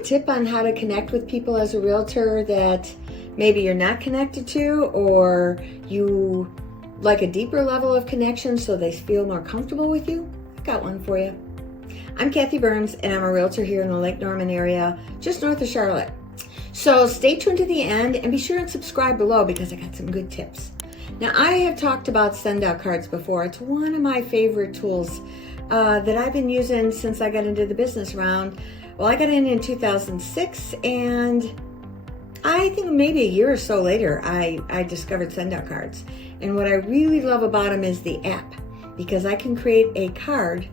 a tip on how to connect with people as a realtor that maybe you're not connected to, or you like a deeper level of connection so they feel more comfortable with you? I got one for you. I'm Kathy Burns, and I'm a realtor here in the Lake Norman area, just north of Charlotte. So stay tuned to the end and be sure and subscribe below because I got some good tips. Now, I have talked about send out cards before. It's one of my favorite tools that I've been using since I got into the business around. Well, I got in 2006, and I think maybe a year or so later, I discovered send out cards. And what I really love about them is the app, because I can create a card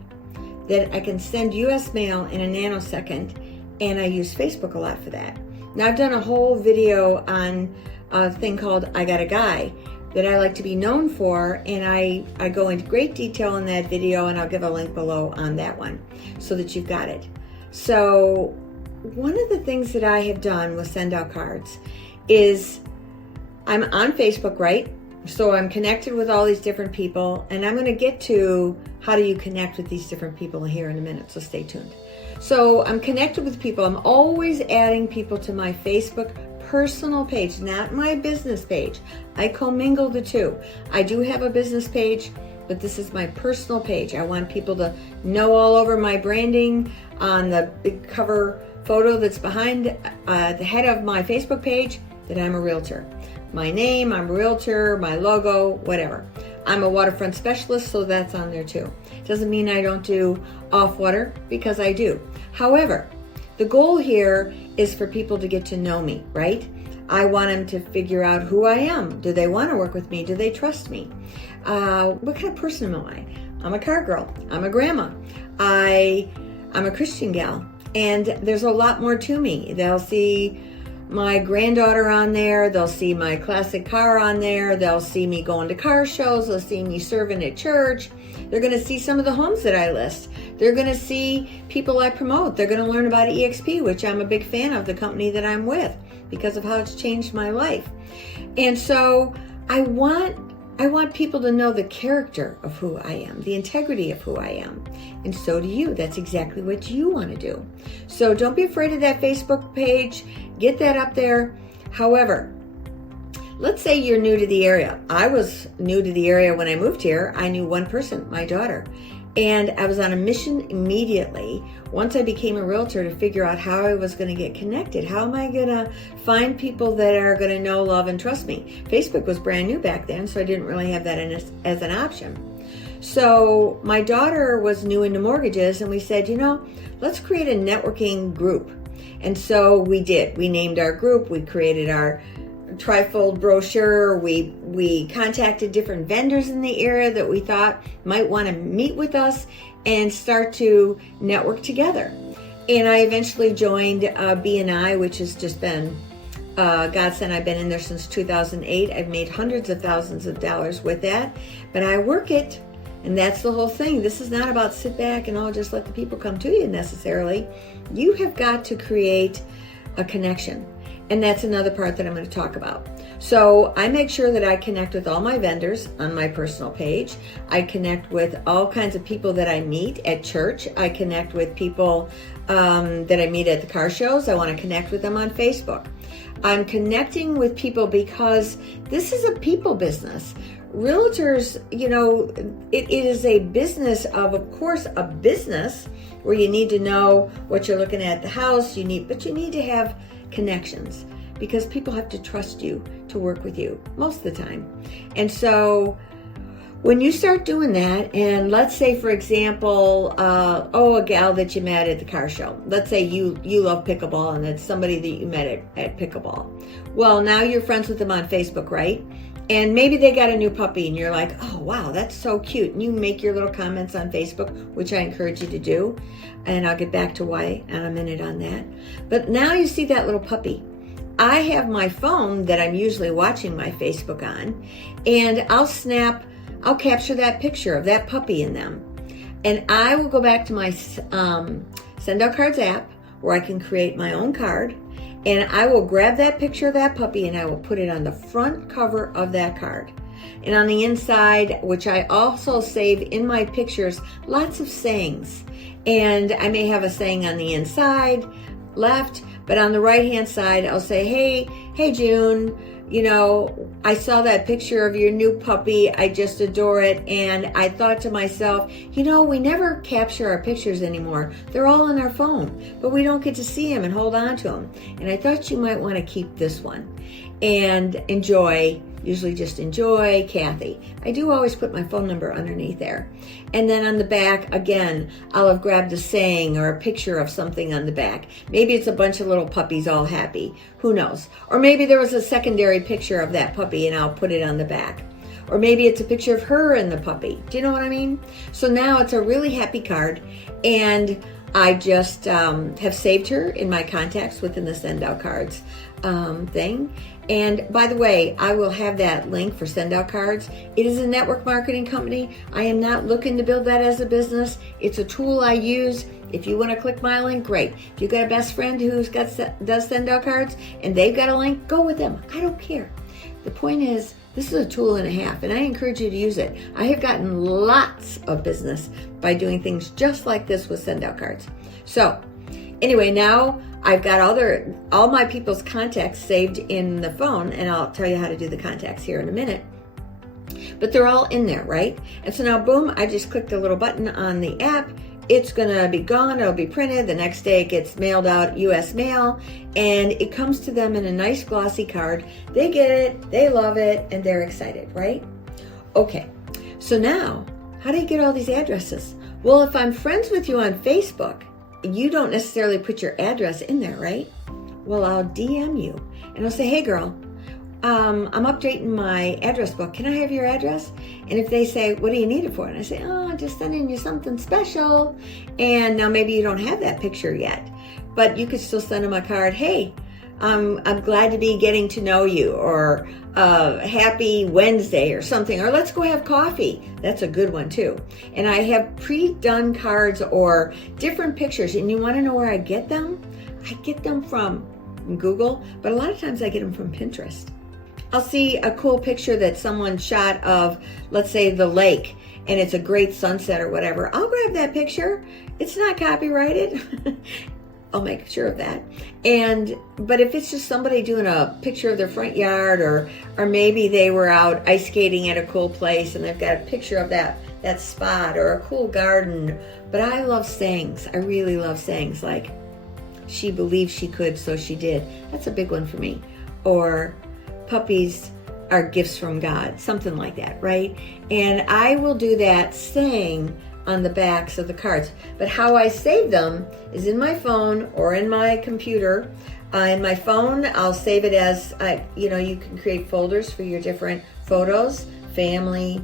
that I can send US mail in a nanosecond, and I use Facebook a lot for that. Now, I've done a whole video on a thing called I Got a Guy that I like to be known for, and I go into great detail in that video, and I'll give a link below on that one so that you've got it. So one of the things that I have done with send out cards is I'm on Facebook, right? So I'm connected with all these different people, and I'm going to get to how do you connect with these different people here in a minute, so stay tuned. So I'm connected with people. I'm always adding people to my Facebook personal page, not my business page. I commingle the two. I do have a business page, but this is my personal page. I want people to know all over my branding on the big cover photo that's behind the head of my Facebook page that I'm a realtor. My name, I'm a realtor, my logo, whatever. I'm a waterfront specialist, so that's on there too. Doesn't mean I don't do off water, because I do. However, the goal here is for people to get to know me, right? I want them to figure out who I am. Do they want to work with me? Do they trust me? What kind of person am I? I'm a car girl. I'm a grandma. I'm a Christian gal. And there's a lot more to me. They'll see my granddaughter on there. They'll see my classic car on there. They'll see me going to car shows. They'll see me serving at church. They're going to see some of the homes that I list. They're going to see people I promote. They're going to learn about EXP, which I'm a big fan of, the company that I'm with, because of how it's changed my life. And so I want people to know the character of who I am, the integrity of who I am. And so do you. That's exactly what you want to do. So don't be afraid of that Facebook page. Get that up there. However, let's say you're new to the area. I was new to the area when I moved here. I knew one person, my daughter. And I was on a mission immediately, once I became a realtor, to figure out how I was going to get connected. How am I going to find people that are going to know, love, and trust me? Facebook was brand new back then, so I didn't really have that as an option. So my daughter was new into mortgages, and we said, let's create a networking group. And so we did. We named our group. We created our trifold brochure. We contacted different vendors in the area that we thought might want to meet with us and start to network together. And I eventually joined BNI, which has just been godsend. I've been in there since 2008. I've made hundreds of thousands of dollars with that, but I work it. And that's the whole thing. This is not about sit back and just let the people come to you necessarily. You have got to create a connection. And that's another part that I'm going to talk about. So I make sure that I connect with all my vendors on my personal page. I connect with all kinds of people that I meet at church. I connect with people that I meet at the car shows. I want to connect with them on Facebook. I'm connecting with people because this is a people business. Realtors, it is a business of course, a business where you need to know what you're looking at the house. But you need to have connections, because people have to trust you to work with you most of the time. And so when you start doing that, and let's say, for example, a gal that you met at the car show, let's say you love pickleball and it's somebody that you met at pickleball. Well, now you're friends with them on Facebook, right? And maybe they got a new puppy and you're like, oh, wow, that's so cute. And you make your little comments on Facebook, which I encourage you to do. And I'll get back to why in a minute on that. But now you see that little puppy. I have my phone that I'm usually watching my Facebook on, and I'll capture that picture of that puppy in them. And I will go back to my Send Out Cards app where I can create my own card. And I will grab that picture of that puppy and I will put it on the front cover of that card. And on the inside, which I also save in my pictures, lots of sayings. And I may have a saying on the inside, left, but on the right-hand side, I'll say, hey, June, I saw that picture of your new puppy. I just adore it. And I thought to myself, we never capture our pictures anymore. They're all on our phone, but we don't get to see them and hold on to them. And I thought you might want to keep this one and enjoy. Usually just enjoy, Kathy. I do always put my phone number underneath there. And then on the back, again, I'll have grabbed a saying or a picture of something on the back. Maybe it's a bunch of little puppies all happy. Who knows? Or maybe there was a secondary picture of that puppy and I'll put it on the back. Or maybe it's a picture of her and the puppy. Do you know what I mean? So now it's a really happy card. And I just have saved her in my contacts within the send out cards thing. And by the way, I will have that link for send out cards. It is a network marketing company. I am not looking to build that as a business. It's a tool I use. If you want to click my link, great. If you've got a best friend does send out cards and they've got a link, go with them. I don't care. The point is, this is a tool and a half, and I encourage you to use it. I have gotten lots of business by doing things just like this with send out cards. So anyway, now I've got all my people's contacts saved in the phone, and I'll tell you how to do the contacts here in a minute. But they're all in there, right? And so now, boom, I just clicked a little button on the app. It's going to be gone. It'll be printed. The next day it gets mailed out, U.S. mail, and it comes to them in a nice glossy card. They get it, they love it, and they're excited, right? Okay, so now, how do you get all these addresses? Well, if I'm friends with you on Facebook, you don't necessarily put your address in there, right? Well, I'll DM you, and I'll say, hey, girl, I'm updating my address book. Can I have your address? And if they say, what do you need it for? And I say, just sending you something special. And now maybe you don't have that picture yet, but you could still send them a card. Hey, I'm glad to be getting to know you, or happy Wednesday or something, or let's go have coffee. That's a good one too. And I have pre-done cards or different pictures. And you want to know where I get them? I get them from Google, but a lot of times I get them from Pinterest. I'll see a cool picture that someone shot of, let's say, the lake, and it's a great sunset or whatever. I'll grab that picture. It's not copyrighted. I'll make sure of that. But if it's just somebody doing a picture of their front yard, or maybe they were out ice skating at a cool place and they've got a picture of that spot or a cool garden. But I love sayings. I really love sayings like, she believed she could, so she did. That's a big one for me. Or puppies are gifts from God, something like that, right? And I will do that saying on the backs of the cards. But how I save them is in my phone or in my computer. In my phone, I'll save it as, you can create folders for your different photos, family,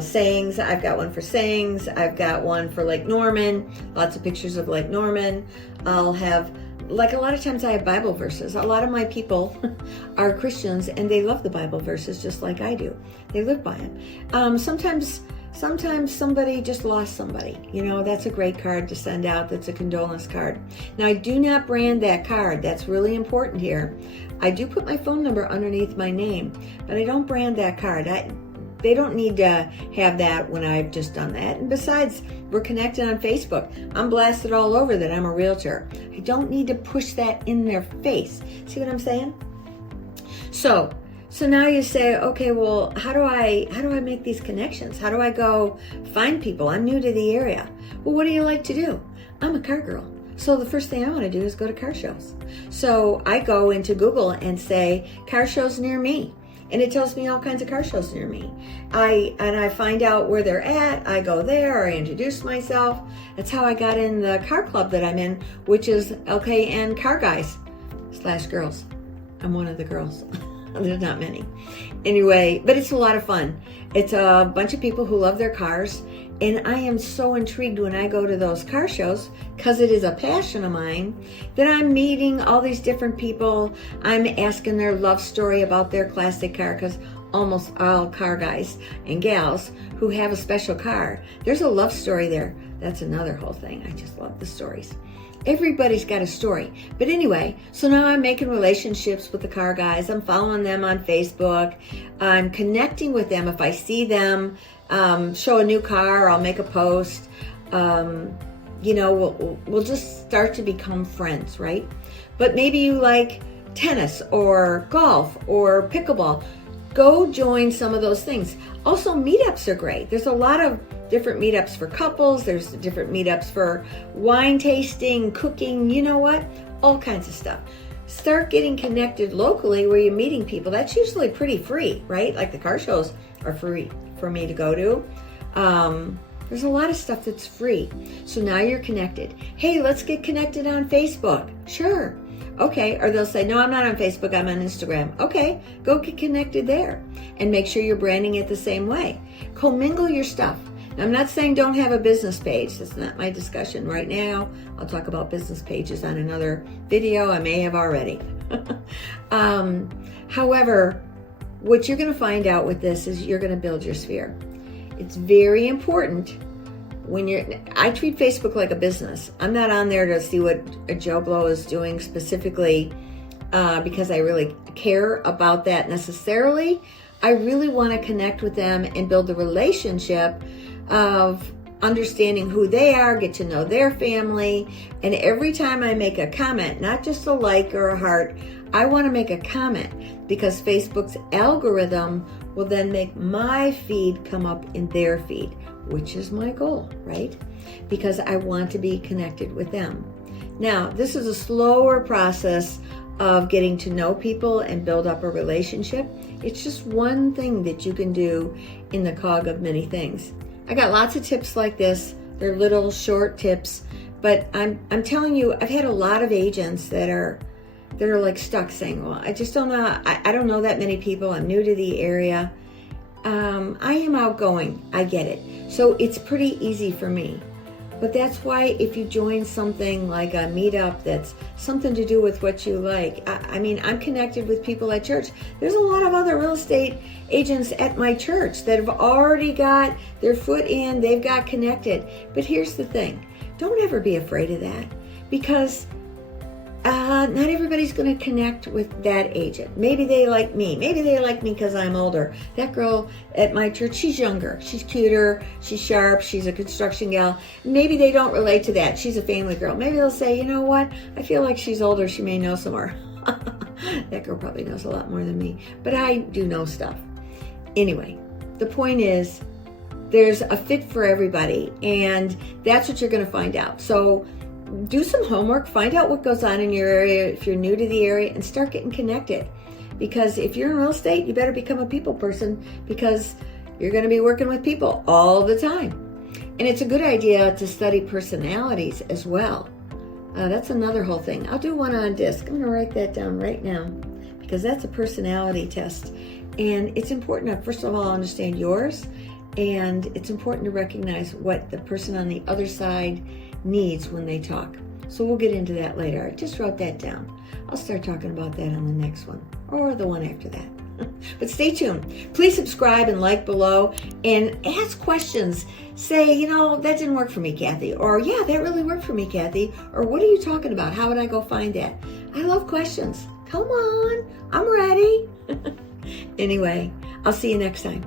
sayings. I've got one for sayings. I've got one for Lake Norman, lots of pictures of Lake Norman. I'll have, like, a lot of times I have Bible verses. A lot of my people are Christians and they love the Bible verses just like I do. They live by them. Sometimes somebody just lost somebody. That's a great card to send out. That's a condolence card. Now, I do not brand that card. That's really important here. I do put my phone number underneath my name, but I don't brand that card. They don't need to have that when I've just done that. And besides, we're connected on Facebook. I'm blasted all over that I'm a realtor. I don't need to push that in their face. See what I'm saying? So now you say, okay, well, how do I make these connections? How do I go find people? I'm new to the area. Well, what do you like to do? I'm a car girl. So the first thing I want to do is go to car shows. So I go into Google and say, car shows near me. And it tells me all kinds of car shows near me. I find out where they're at. I go there. I introduce myself. That's how I got in the car club that I'm in, which is LKN Car Guys / girls. I'm one of the girls. There's not many. Anyway, but it's a lot of fun. It's a bunch of people who love their cars. And I am so intrigued when I go to those car shows, because it is a passion of mine, that I'm meeting all these different people. I'm asking their love story about their classic car, because almost all car guys and gals who have a special car, there's a love story there. That's another whole thing. I just love the stories. Everybody's got a story. But anyway, so now I'm making relationships with the car guys. I'm following them on Facebook. I'm connecting with them. If I see them show a new car, I'll make a post. we'll just start to become friends, right? But maybe you like tennis or golf or pickleball. Go join some of those things. Also, meetups are great. There's a lot of different meetups for couples. There's different meetups for wine tasting, cooking, you know what? All kinds of stuff. Start getting connected locally where you're meeting people. That's usually pretty free, right? Like the car shows are free for me to go to. There's a lot of stuff that's free. So now you're connected. Hey, let's get connected on Facebook. Sure. Okay. Or they'll say, no, I'm not on Facebook. I'm on Instagram. Okay. Go get connected there and make sure you're branding it the same way. Commingle your stuff. Now, I'm not saying don't have a business page. That's not my discussion right now. I'll talk about business pages on another video. I may have already. However, what you're going to find out with this is you're going to build your sphere. It's very important I treat Facebook like a business. I'm not on there to see what a Joe Blow is doing specifically because I really care about that necessarily. I really want to connect with them and build a relationship of understanding who they are, get to know their family. And every time I make a comment, not just a like or a heart, I want to make a comment because Facebook's algorithm will then make my feed come up in their feed, which is my goal, right? Because I want to be connected with them. Now, this is a slower process of getting to know people and build up a relationship. It's just one thing that you can do in the cog of many things. I got lots of tips like this. They're little short tips, but I'm telling you, I've had a lot of agents that are like stuck saying, well, I just don't know. I don't know that many people. I'm new to the area. I am outgoing. I get it. So it's pretty easy for me. But that's why if you join something like a meetup that's something to do with what you like, I'm connected with people at church. There's a lot of other real estate agents at my church that have already got their foot in, they've got connected. But here's the thing, don't ever be afraid of that because not everybody's going to connect with that agent. Maybe they like me. Maybe they like me because I'm older. That girl at my church, she's younger. She's cuter. She's sharp. She's a construction gal. Maybe they don't relate to that. She's a family girl. Maybe they'll say, you know what? I feel like she's older. She may know some more. That girl probably knows a lot more than me. But I do know stuff. Anyway, the point is there's a fit for everybody. And that's what you're going to find out. So do some homework, find out what goes on in your area if you're new to the area, and start getting connected. Because if you're in real estate, you better become a people person because you're going to be working with people all the time. And it's a good idea to study personalities as well. That's another whole thing. I'll do one on disc. I'm going to write that down right now because that's a personality test. And it's important to, first of all, understand yours. And it's important to recognize what the person on the other side needs when they talk. So we'll get into that later. I just wrote that down. I'll start talking about that on the next one or the one after that. But stay tuned. Please subscribe and like below and ask questions. Say, that didn't work for me, Kathy. Or, yeah, that really worked for me, Kathy. Or, what are you talking about? How would I go find that? I love questions. Come on. I'm ready. Anyway, I'll see you next time.